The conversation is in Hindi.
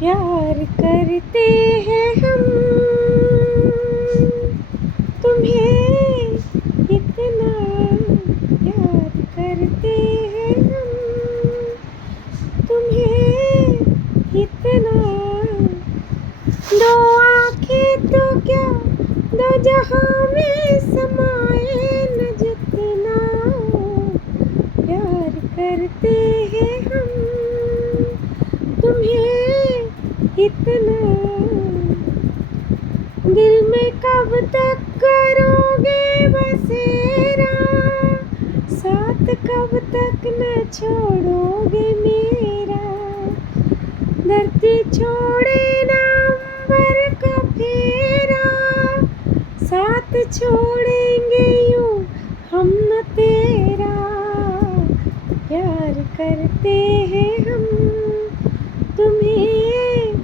प्यार करते हैं हम तुम्हें इतना, प्यार करते हैं हम तुम्हें इतना। दो आँखें तो क्या दो जहां में समाए न जितना, प्यार करते हैं हम तुम्हें इतना। दिल में कब तक करोगे बसेरा, साथ कब तक न छोड़ोगे मेरा। धरती छोड़े ना अंबर का फेरा, साथ छोड़ेंगे यूं हम न तेरा। प्यार करते हैं